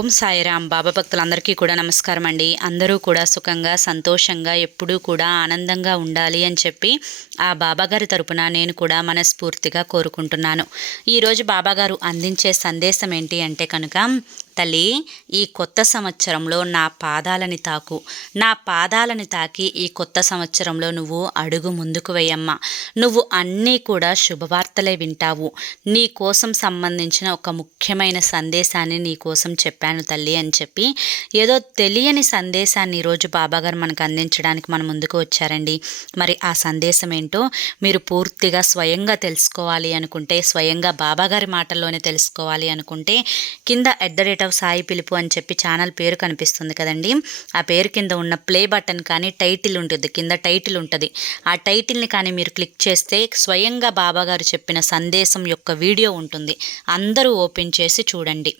ఓం సాయిరామ్. బాబా భక్తులందరికీ కూడా నమస్కారం అండి. అందరూ కూడా సుఖంగా సంతోషంగా ఎప్పుడూ కూడా ఆనందంగా ఉండాలి అని చెప్పి ఆ బాబాగారి తరపున నేను కూడా మనస్ఫూర్తిగా కోరుకుంటున్నాను. ఈరోజు బాబాగారు అందించే సందేశం ఏంటి అంటే కనుక, తల్లి, ఈ కొత్త సంవత్సరంలో నా పాదాలని తాకు, నా పాదాలని తాకి ఈ కొత్త సంవత్సరంలో నువ్వు అడుగు ముందుకు వేయమ్మా. నువ్వు అన్నీ కూడా శుభవార్తలే వింటావు. నీ కోసం సంబంధించిన ఒక ముఖ్యమైన సందేశాన్ని నీ కోసం చెప్పాను తల్లి అని చెప్పి ఏదో తెలియని సందేశాన్ని ఈరోజు బాబాగారు మనకు అందించడానికి మన ముందుకు వచ్చారండి. మరి ఆ సందేశం ఏంటో మీరు పూర్తిగా స్వయంగా తెలుసుకోవాలి అనుకుంటే, స్వయంగా బాబాగారి మాటల్లోనే తెలుసుకోవాలి అనుకుంటే, కింద @సాయి పిలుపు అని చెప్పి ఛానల్ పేరు కనిపిస్తుంది కదండి. ఆ పేరు కింద ఉన్న ప్లే బటన్ కానీ టైటిల్ ఉంటుంది, కింద టైటిల్ ఉంటుంది. ఆ టైటిల్ని కానీ మీరు క్లిక్ చేస్తే స్వయంగా బాబాగారు చెప్పిన సందేశం యొక్క వీడియో ఉంటుంది. అందరూ ఓపెన్ చేసి చూడండి.